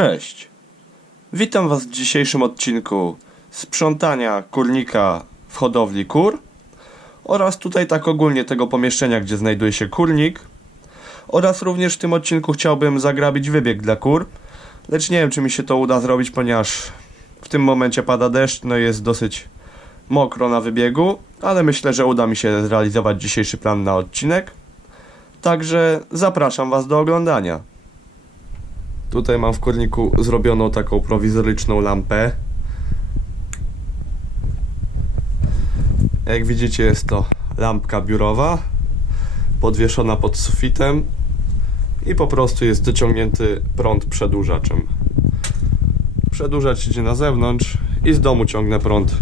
Cześć. Witam Was w dzisiejszym odcinku sprzątania kurnika w hodowli kur oraz tutaj tak ogólnie tego pomieszczenia, gdzie znajduje się kurnik oraz również w tym odcinku chciałbym zagrabić wybieg dla kur, lecz nie wiem czy mi się to uda zrobić, ponieważ w tym momencie pada deszcz, no jest dosyć mokro na wybiegu, ale myślę, że uda mi się zrealizować dzisiejszy plan na odcinek. Także zapraszam Was do oglądania. Tutaj mam w kurniku zrobioną taką prowizoryczną lampę. Jak widzicie jest to lampka biurowa podwieszona pod sufitem i po prostu jest dociągnięty prąd przedłużaczem. Przedłużacz idzie na zewnątrz i z domu ciągnę prąd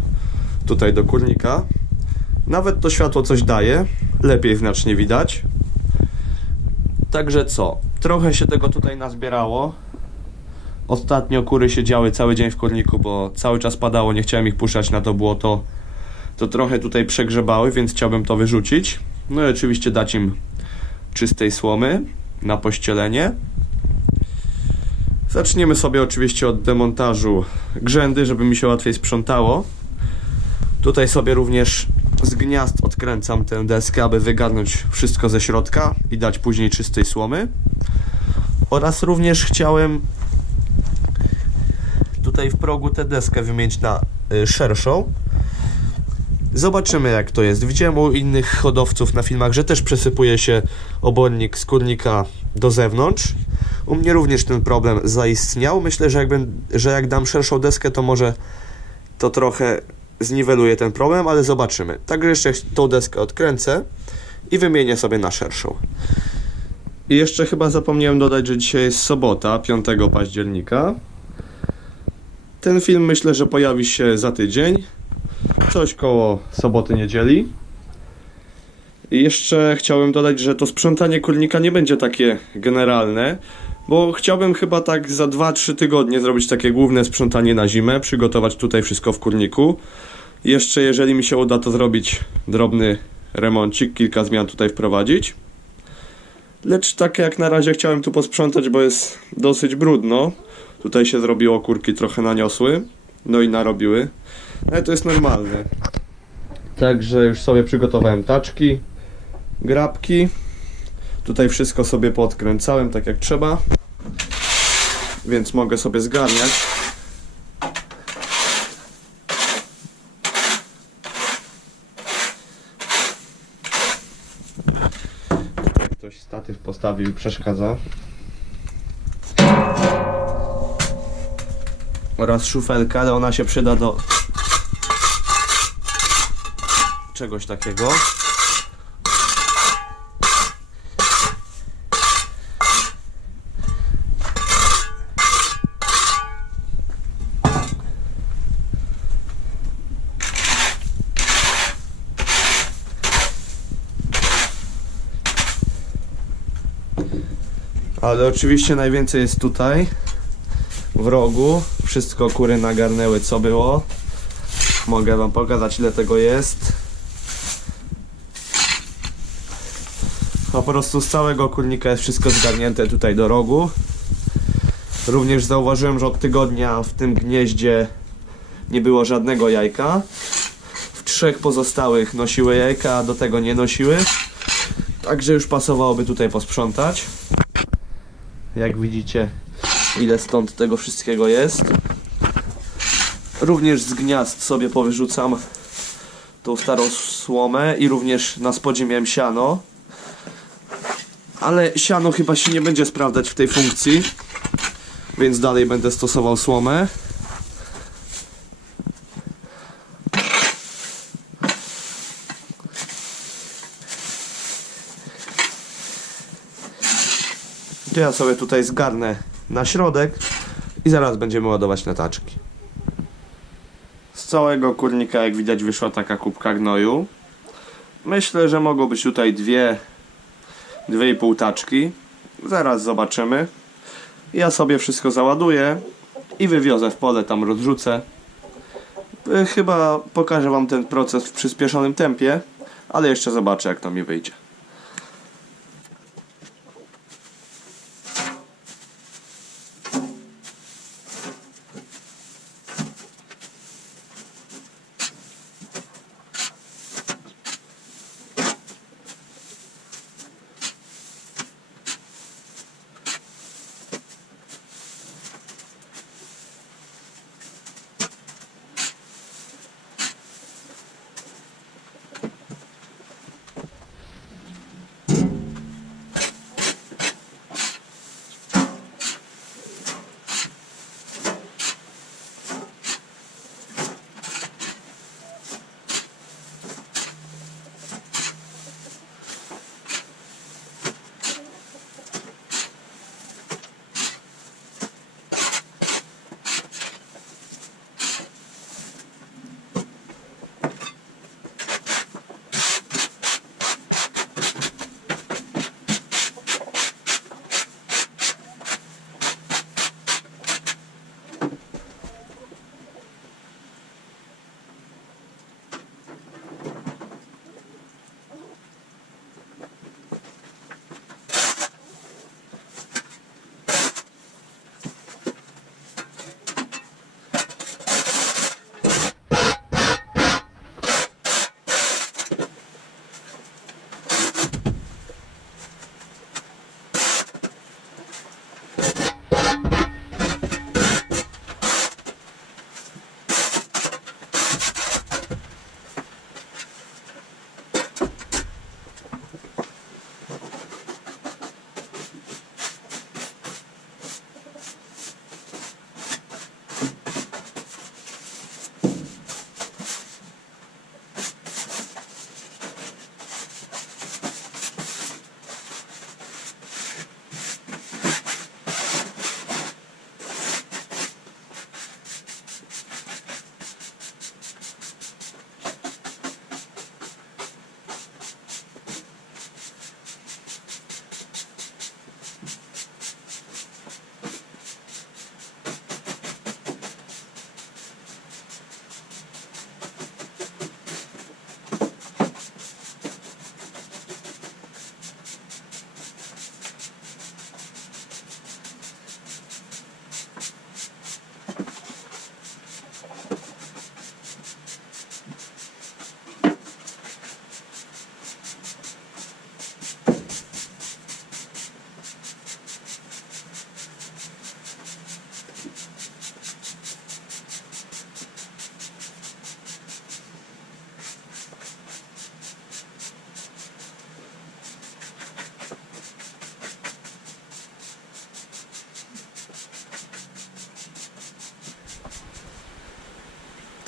tutaj do kurnika. Nawet to światło coś daje, lepiej znacznie widać. Także co? Trochę się tego tutaj nazbierało. Ostatnio kury siedziały cały dzień w kurniku, bo cały czas padało, nie chciałem ich puszczać na to błoto. To trochę tutaj przegrzebały, więc chciałbym to wyrzucić. No i oczywiście dać im czystej słomy na pościelenie. Zaczniemy sobie oczywiście od demontażu grzędy, żeby mi się łatwiej sprzątało. Tutaj sobie również z gniazd odkręcam tę deskę, aby wygarnąć wszystko ze środka i dać później czystej słomy. Oraz również chciałem tutaj w progu tę deskę wymienić na y, szerszą. Zobaczymy jak to jest. Widziałem u innych hodowców na filmach, że też przesypuje się obornik z kurnika do zewnątrz. U mnie również ten problem zaistniał. Myślę, że jak, że jak dam szerszą deskę, to może to trochę zniweluje ten problem, ale zobaczymy. Także jeszcze tą deskę odkręcę i wymienię sobie na szerszą. I jeszcze chyba zapomniałem dodać, że dzisiaj jest sobota, 5 października. Ten film myślę, że pojawi się za tydzień. Coś koło soboty, niedzieli. I jeszcze chciałem dodać, że to sprzątanie kurnika nie będzie takie generalne, bo chciałbym chyba tak za 2-3 tygodnie zrobić takie główne sprzątanie na zimę, przygotować tutaj wszystko w kurniku. Jeszcze jeżeli mi się uda to zrobić drobny remoncik, kilka zmian tutaj wprowadzić. Lecz tak jak na razie chciałem tu posprzątać, bo jest dosyć brudno. Tutaj się zrobiło, kurki trochę naniosły, no i narobiły. Ale to jest normalne. Także już sobie przygotowałem taczki, grabki. Tutaj wszystko sobie podkręcałem tak jak trzeba. Więc mogę sobie zgarniać. Tutaj ktoś przeszkadza. Oraz szufelka, ale ona się przyda do czegoś takiego. Ale oczywiście najwięcej jest tutaj w rogu. Wszystko kury nagarnęły co było. Mogę wam pokazać ile tego jest. Po prostu z całego kurnika jest wszystko zgarnięte tutaj do rogu. Również zauważyłem, że od tygodnia w tym gnieździe nie było żadnego jajka. W trzech pozostałych nosiły jajka, a do tego nie nosiły. Także już pasowałoby tutaj posprzątać. Jak widzicie, ile stąd tego wszystkiego jest. Również z gniazd sobie powyrzucam tą starą słomę i również na spodzie miałem siano. Ale siano chyba się nie będzie sprawdzać w tej funkcji, więc dalej będę stosował słomę. To ja sobie tutaj zgarnę na środek i zaraz będziemy ładować na taczki. Z całego kurnika, jak widać, wyszła taka kubka gnoju. Myślę, że mogą być tutaj dwie, dwie i pół taczki. Zaraz zobaczymy. Ja sobie wszystko załaduję i wywiozę w pole, tam rozrzucę. Y, Chyba pokażę Wam ten proces w przyspieszonym tempie, ale jeszcze zobaczę, jak to mi wyjdzie.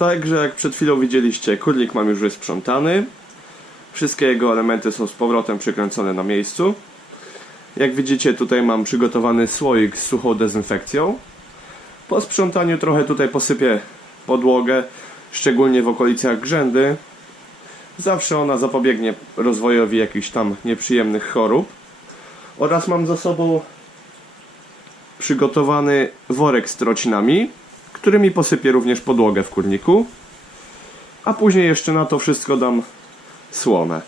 Także jak przed chwilą widzieliście, kurnik mam już wysprzątany. Wszystkie jego elementy są z powrotem przykręcone na miejscu. Jak widzicie, tutaj mam przygotowany słoik z suchą dezynfekcją. Po sprzątaniu trochę tutaj posypię podłogę, szczególnie w okolicach grzędy. Zawsze ona zapobiegnie rozwojowi jakichś tam nieprzyjemnych chorób. Oraz mam za sobą przygotowany worek z trocinami, którymi posypię również podłogę w kurniku. A później jeszcze na to wszystko dam słomę.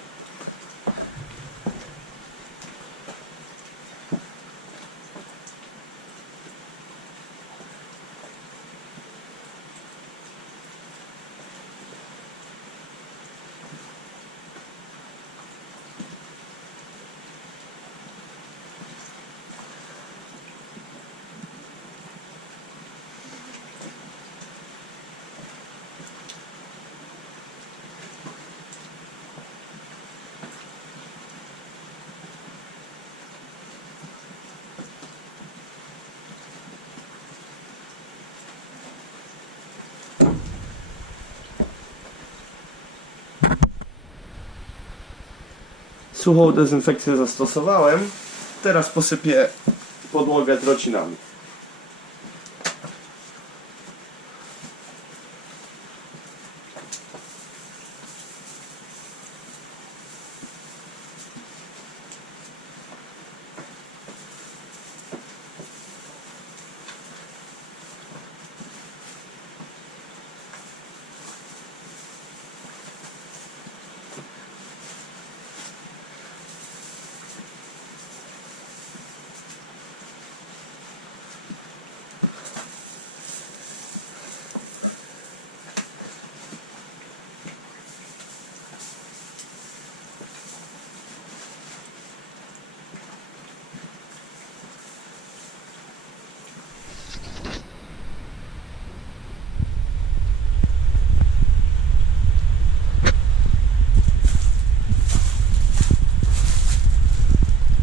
Suchą dezynfekcję zastosowałem. Teraz posypię podłogę trocinami.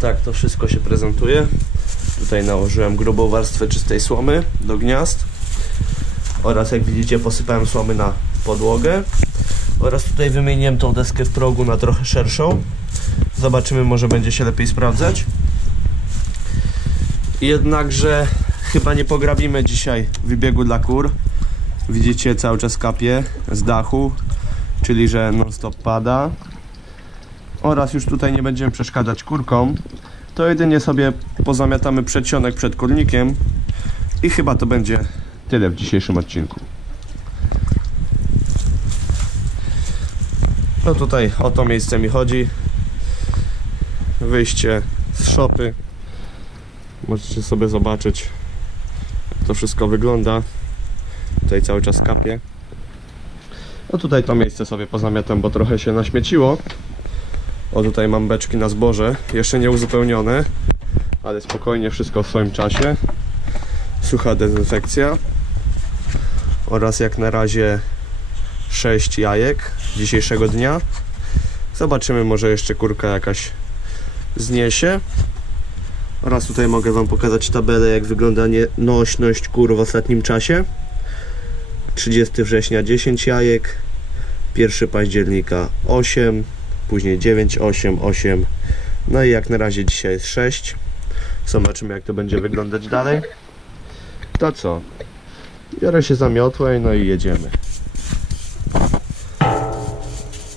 Tak to wszystko się prezentuje. Tutaj nałożyłem grubą warstwę czystej słomy do gniazd. Oraz jak widzicie posypałem słomy na podłogę. Oraz tutaj wymieniłem tą deskę w progu na trochę szerszą. Zobaczymy, może będzie się lepiej sprawdzać. Jednakże chyba nie pograbimy dzisiaj wybiegu dla kur. Widzicie cały czas kapie z dachu, czyli że non stop pada oraz już tutaj nie będziemy przeszkadzać kurkom, to jedynie sobie pozamiatamy przedsionek przed kurnikiem i chyba to będzie tyle w dzisiejszym odcinku. No tutaj o to miejsce mi chodzi. Wyjście z szopy. Możecie sobie zobaczyć jak to wszystko wygląda. Tutaj cały czas kapie. No tutaj to miejsce sobie pozamiatam, bo trochę się naśmieciło. O, tutaj mam beczki na zboże, jeszcze nie uzupełnione, ale spokojnie wszystko w swoim czasie. Sucha dezynfekcja oraz jak na razie 6 jajek dzisiejszego dnia. Zobaczymy, może jeszcze kurka jakaś zniesie. Oraz tutaj mogę Wam pokazać tabelę, jak wygląda nośność kur w ostatnim czasie. 30 września 10 jajek, 1 października 8, później 9, 8, 8. No i jak na razie dzisiaj jest 6. Zobaczymy jak to będzie wyglądać dalej. To co? Biorę się za miotłę no i jedziemy.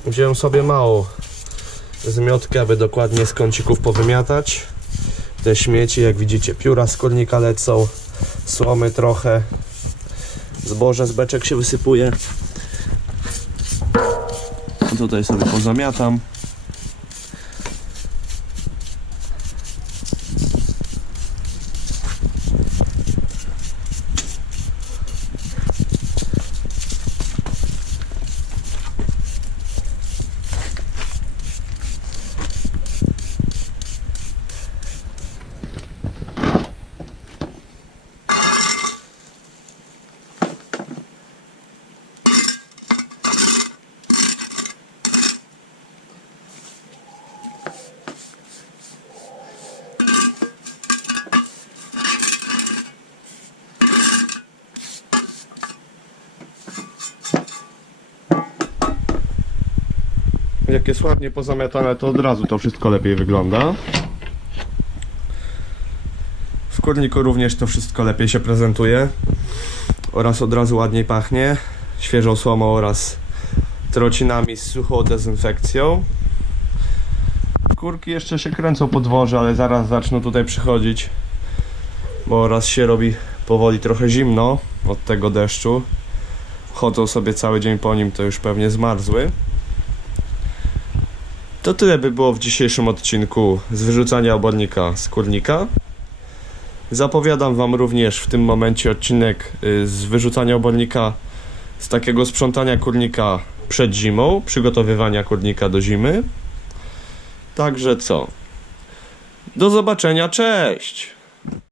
Wziąłem sobie małą zmiotkę, aby dokładnie z kącików powymiatać. Te śmieci, jak widzicie, pióra z kornika lecą, słomy trochę, zboże z beczek się wysypuje. Tutaj sobie pozamiatam. Jak jest ładnie pozamiatane, to od razu to wszystko lepiej wygląda. W kurniku również to wszystko lepiej się prezentuje oraz od razu ładniej pachnie świeżą słomą oraz trocinami z suchą dezynfekcją. Kurki jeszcze się kręcą po dworze, ale zaraz zaczną tutaj przychodzić, bo raz się robi powoli trochę zimno od tego deszczu. Chodzą sobie cały dzień po nim, to już pewnie zmarzły. To tyle by było w dzisiejszym odcinku z wyrzucania obornika z kurnika. Zapowiadam Wam również w tym momencie odcinek y, z wyrzucania obornika z takiego sprzątania kurnika przed zimą, przygotowywania kurnika do zimy. Także co? Do zobaczenia, cześć!